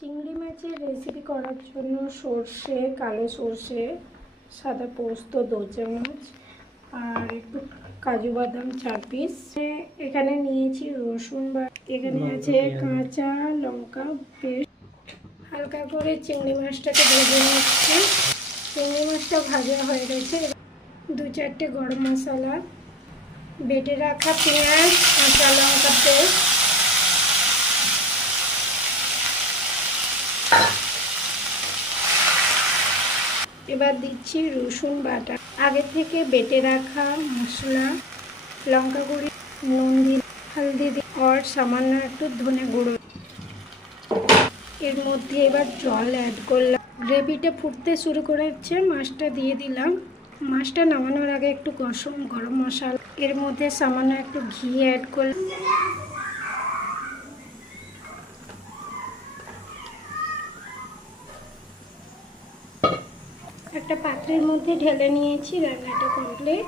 চিংড়ি মাছের রেসিপি করার জন্য সর্ষে, কালো সর্ষে, সাদা পোস্ত 2 চামচ আর একটু কাজু বাদাম 4 পিস। এখানে নিয়েছি রসুন বা এখানে আছে কাঁচা লঙ্কা পেস্ট। হালকা করে চিংড়ি মাছটাকে ভেজে নিচ্ছি। চিংড়ি মাছটা ভাজা হয়ে গেছে। 2-4টে গরম মশলা, বেটে রাখা পেঁয়াজ, কাঁচা লঙ্কা পেস্ট, এবার দিচ্ছি রসুন বাটা, আগে থেকে বেটে রাখা মশলা, লঙ্কা গুঁড়ি, নুন দিয়ে, হলদি দিয়ে আর সামান্য একটু ধনে গুঁড়ো। এর মধ্যে এবার জল অ্যাড করলাম। গ্রেভিটা ফুটতে শুরু করেছে, মাছটা দিয়ে দিলাম। মাছটা নামানোর আগে একটু গরম মশলা, এর মধ্যে সামান্য একটু ঘি অ্যাড করলাম। একটা পাত্রের মধ্যে ঢেলে নিয়েছি। রান্নাটা কমপ্লিট।